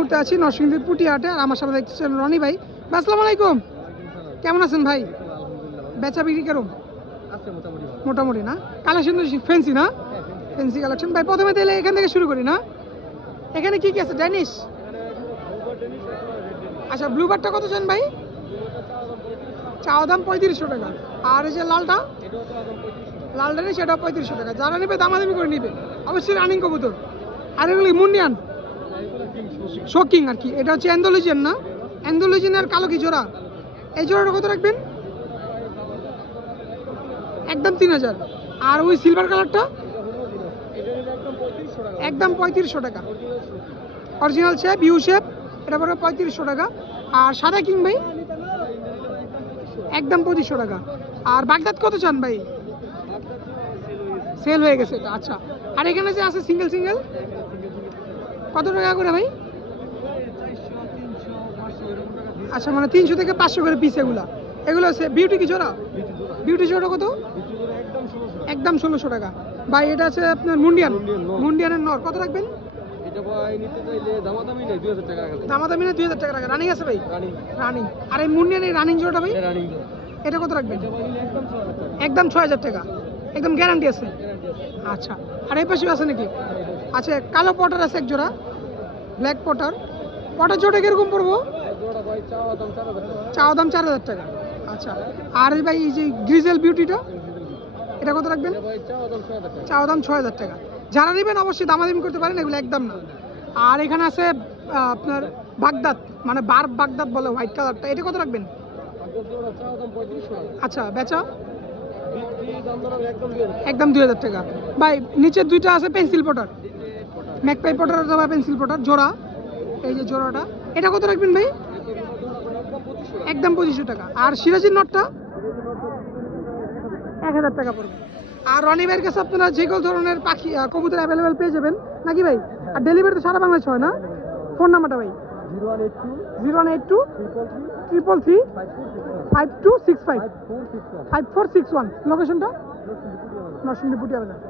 মুহূর্তে আছি নরসিংদী পুটিহাটে আর আমার সাথে দেখছেন রনি ভাই। আসসালামু আলাইকুম। কেমন আছেন ভাই? বেচা বিক্রি কেরম? মোটামুটি না? কালেকশন তো ফেন্সি না? ফেন্সি কালেকশন ভাই, প্রথমে তাহলে এখান থেকে শুরু করি না? এখানে কি কি আছে? ড্যানিশ আচ্ছা ব্লুবারটা কত চান ভাই? চাওয়া দাম পঁয়ত্রিশশো টাকা। আর এই যে লালটা? লালটা নেই সেটা পঁয়ত্রিশশো টাকা। যারা নেবে দামাদামি করে নিবে। অবশ্যই রানিং কবুতর। আর এগুলো মুন্ডিয়ান? শোকিং আর কি। এটা হচ্ছে অ্যান্ডোলজিয়ান না? অ্যান্ডোলজিয়ান আর কালো কি জোড়া? এই জোড়াটা কত রাখবেন? একদম তিন হাজার। আর ওই সিলভার কালারটা একদম পঁয়ত্রিশশো টাকা। অরিজিনাল শেপ ইউ শেপ এটা পড়বে পঁয়ত্রিশশো টাকা। আর সাদা কিং ভাই? একদম পঁচিশশো টাকা। আর বাগদাদ কত চান ভাই? সেল হয়ে গেছে এটা আচ্ছা। আর এখানে যে আছে সিঙ্গেল সিঙ্গেল কত টাকা করে ভাই? আচ্ছা মানে তিনশো থেকে পাঁচশো করে পিস এগুলা। এগুলো আছে বিউটি কি জোড়া বিউটি জোড়া কত? একদম ষোলোশো টাকা। ভাই এটা আছে আপনার মুন্ডিয়ান। মুন্ডিয়ান নর। মুন্ডিয়ানের নর। কত রাখবেন? দামাদামি নেই দুই হাজার টাকা না রাখা রানিং আছে ভাই? রানিং আর এই মুন্ডিয়ান এই রানিং জোড়াটা ভাই? এটা কত রাখবেন? একদম ছয় হাজার টাকা। একদম গ্যারান্টি আছে। আচ্ছা। আর এই পাশে আছে নাকি? আচ্ছা কালো পটার আছে এক জোড়া ব্ল্যাক পটার। পটার জোড়া কীরকম পড়ব? চাওয়া দাম চার হাজার টাকা। আচ্ছা আর ভাই, এই যে গ্রিজেল বিউটিটা এটা কত রাখবেন? চাওয়া দাম ছয় হাজার টাকা। যারা নেবেন অবশ্যই দামাদামি করতে পারেন, এগুলো একদম না। আর এখানে আছে আপনার বাগদাদ মানে বার বাগদাদ বলে হোয়াইট কালারটা এটা কত রাখবেন? আচ্ছা বেচা? একদম দুই হাজার টাকা। ভাই নিচের দুইটা আছে পেন্সিল পটার। ম্যাকপাই পটার অথবা পেন্সিল পটার জোড়া। এই যে জোড়াটা। এটা কত রাখবেন ভাই? একদম পঁচিশশো টাকা। আর সিরাজির নটটা? এক হাজার টাকা পড়বে। আর রনি ভাইয়ের কাছে আপনারা যে কোনো ধরনের পাখি কবুতর অ্যাভেলেবেল পেয়ে যাবেন। নাকি ভাই? আর ডেলিভারি তো সারা বাংলাদেশ হয় না? ফোন নাম্বারটা ভাই। Zero one eight two triple three five two six five five four six one লোকেশনটা দশ মিনিট নরসিংদী বাজার।